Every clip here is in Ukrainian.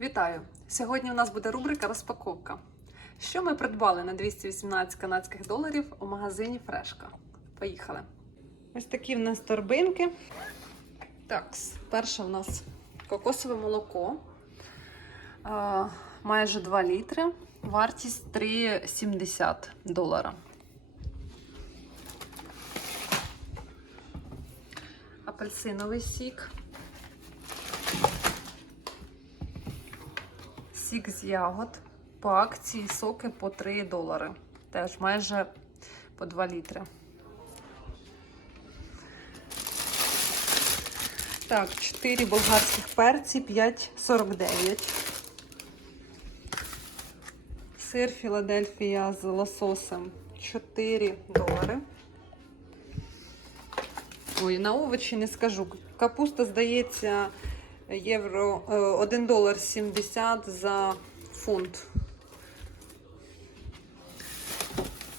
Вітаю! Сьогодні у нас буде рубрика розпаковка. Що ми придбали на 218 канадських доларів у магазині Фрешка? Поїхали! Ось такі в нас торбинки. Так, перше в нас кокосове молоко. А, майже 2 літри. Вартість 3,70 долара. Апельсиновий сік. Сік з ягод. По акції соки по 3 долари. Теж майже по 2 літри. Так, 4 болгарських перці, 5,49. Сир Філадельфія з лососем 4 долари. Ой, на овочі не скажу. Капуста, здається, євро е, 1 долар 70 за фунт.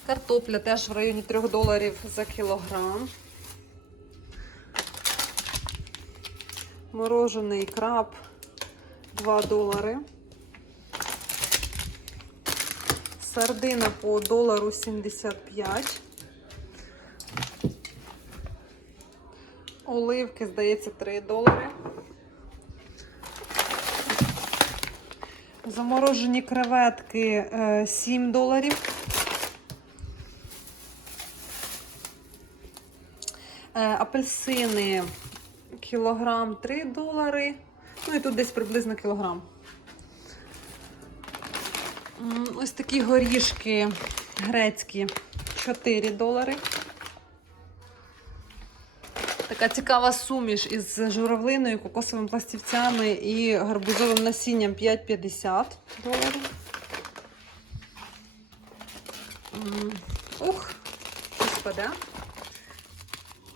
Картопля теж в районі 3 доларів за кілограм. Морожений краб 2 долари. Сардина по долару 75. Оливки, здається, 3 долари. Заморожені креветки е, 7 доларів. Е, Апельсини кілограм 3 долари. Ну і тут десь приблизно кілограм. Ось такі горішки грецькі 4 долари. Така цікава суміш із журавлиною, кокосовими пластівцями і гарбузовим насінням 5,50 доларів. Ух, щось паде.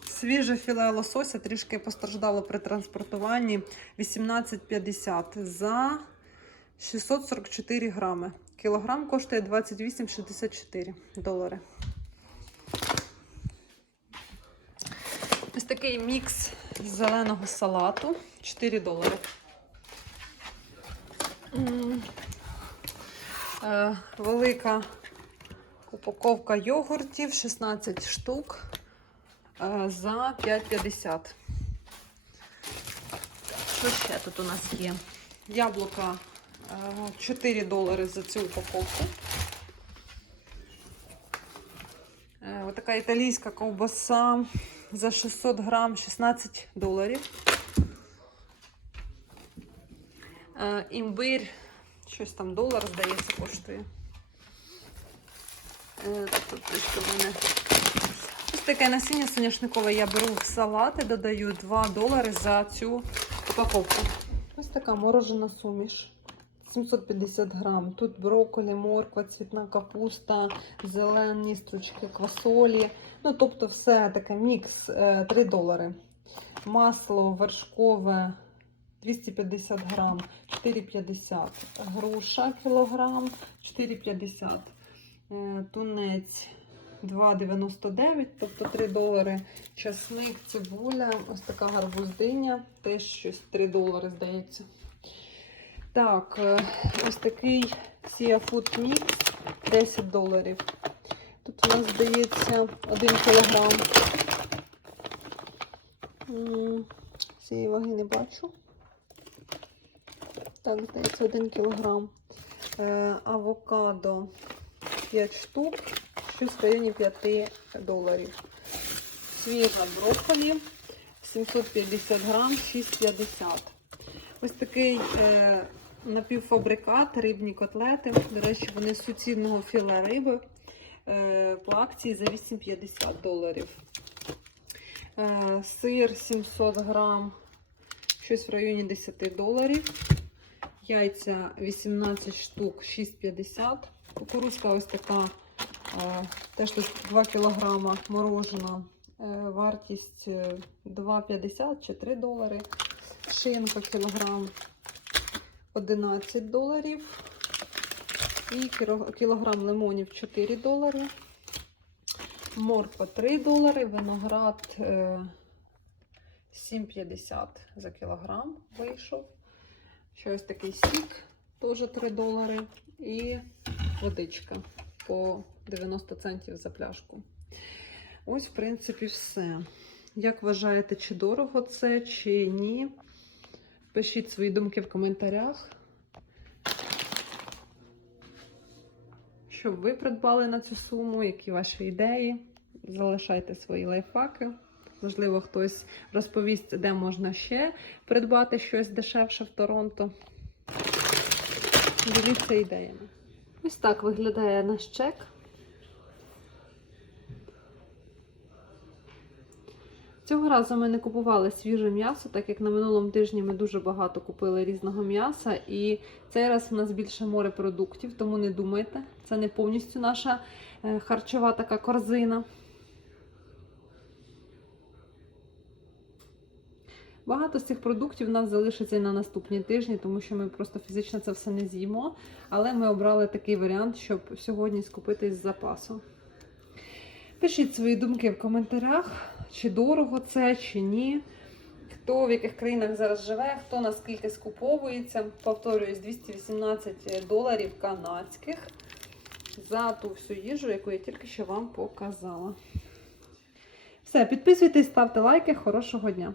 Свіже філе лосося трішки постраждало при транспортуванні 18,50 за 644 грами. Кілограм коштує 28,64 долари. Такий мікс зеленого салату 4 долари. Е, Велика упаковка йогуртів 16 штук е, за 5,50. Що ще тут у нас є? Яблука е, 4 долари за цю упаковку. Е, Отака італійська ковбаса за 600 грам 16 доларів. Е, Імбир, щось там долар, здається, коштує. Е, Тут трішки мене. Ось таке насіння соняшникове я беру в салати, додаю 2 долари за цю упаковку. Ось така морожена суміш. 750 грам. Тут брокколі, морква, цвітна капуста, зелені стручки квасолі. Ну, тобто, все таке мікс е, 3 долари. Масло вершкове 250 грам, 4,50. Груша кілограм, 4,50. Е, Тунець 2,99, тобто 3 долари. Часник, цибуля, ось така гарбуздиня, теж щось 3 долари, здається. Так, е, ось такий Sia Food Mix 10 доларів. Тут у нас здається 1 кілограм. Цієї ваги не бачу. Так, здається, 1 кілограм. Е, Авокадо 5 штук, щось в районі 5 доларів. Свіжа брокколі 750 грам, 6,50. Ось такий е, напівфабрикат, рибні котлети. До речі, вони з суцільного філе риби е, по акції за 8,50 доларів. Е, сир 700 грам, щось в районі 10 доларів. Яйця 18 штук, 6,50. Кукурузка ось така, е, теж тут 2 кілограма морожена. Вартість е, 2,50 чи 3 долари. Шинка кілограм 11 доларів. І кілограм лимонів 4 долари. Морква 3 долари, виноград е, 7,50 за кілограм вийшов. Ще ось такий сік, теж 3 долари. І водичка по 90 центів за пляшку. Ось, в принципі, все. Як вважаєте, чи дорого це, чи ні? Пишіть свої думки в коментарях. Що ви придбали на цю суму, які ваші ідеї. Залишайте свої лайфхаки. Можливо, хтось розповість, де можна ще придбати щось дешевше в Торонто. Діліться ідеями. Ось так виглядає наш чек. Цього разу ми не купували свіже м'ясо, так як на минулому тижні ми дуже багато купили різного м'яса. І цей раз у нас більше морепродуктів, тому не думайте, це не повністю наша е, харчова така корзина. Багато з цих продуктів у нас залишиться і на наступні тижні, тому що ми просто фізично це все не з'їмо. Але ми обрали такий варіант, щоб сьогодні скупитись з запасу. Пишіть свої думки в коментарях, чи дорого це, чи ні. Хто в яких країнах зараз живе, хто наскільки скуповується. Повторююсь, 218 доларів канадських за ту всю їжу, яку я тільки що вам показала. Все, підписуйтесь, ставте лайки. Хорошого дня!